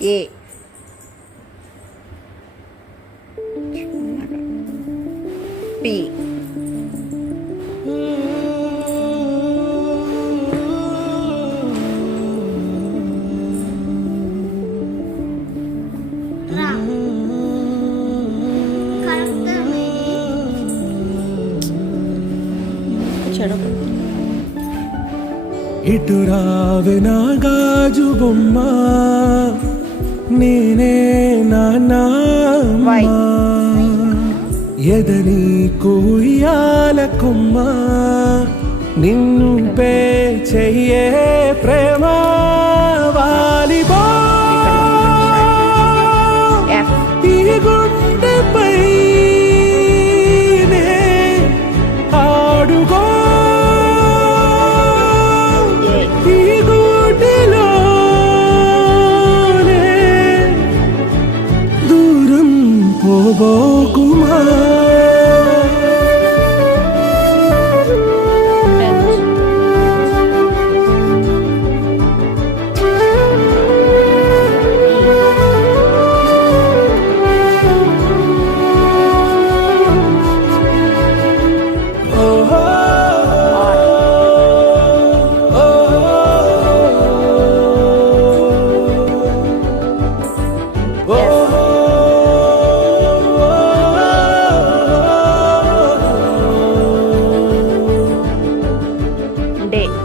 A P ఇటు రావే నా గాజు బొమ్మ నేనే నాన్నమ్మ ఎదని కుయ్యాల కొమ్మ నిన్ను పే చెయ్యే ప్రేమ వాలిబా ఈ గుండెపై ఆడుగో పోబోకుమా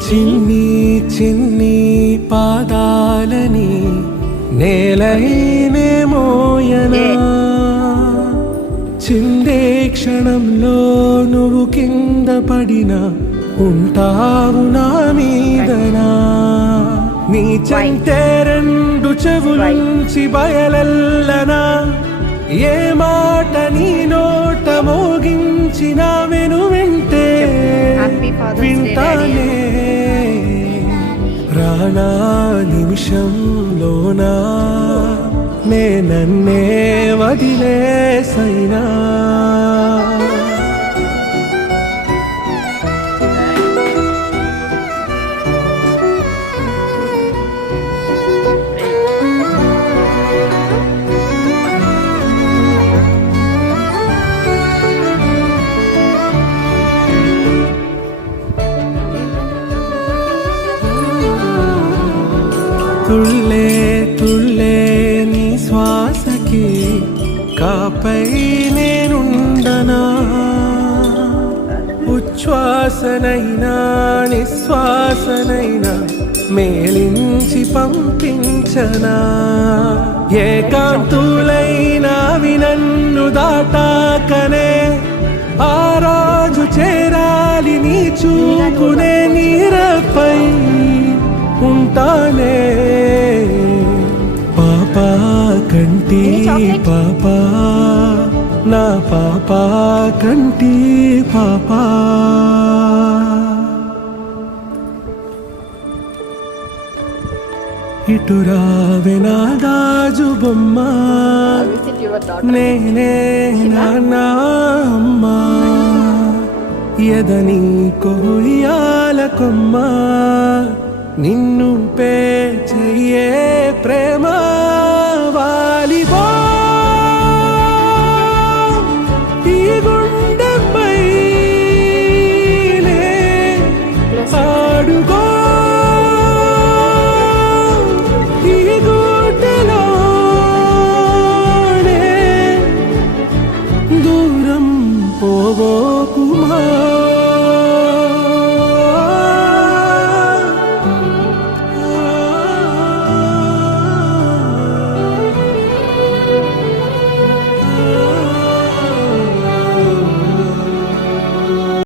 చిన్ని చిన్ని పాదాలని నేలైనే మోయనా చిందే క్షణంలో నువ్వు కింద పడినా ఉంటావు నా మీదనా నీ చెంతే రెండు చెవులుంచి బయలెల్లనా ఏ మాట నీ నోట మోగించిన వెను వింటే వింటానే ప్రాణా నిమిషంలోనా నే నన్నే వదిలేసైనా తుళ్ళే తుళ్ళే నీ శ్వాసకి కాపై నేనుండనా ఉచ్ఛ్వాసనైనా నిశ్వాసనైనా మేలించి పంపించనా ఏకాంతులైనా వినన్ను దాటాకనే ఆ రోజు చేరాలి నీ చూపునే నీరపై ఉంటానే పాపా కంటి పాపా నా పాపా కంటి పాపా ఇటు రావే నా గాజు బొమ్మ నేనే నాన్నమ్మ ఎదని కొయ్యాల కొమ్మ నిన్ను పే చెయ్యే ప్రేమ వాలిబా ఈ గుండెపై ఆడుగో ఈ గుడ్డలోనే దూరం పోవోకుమా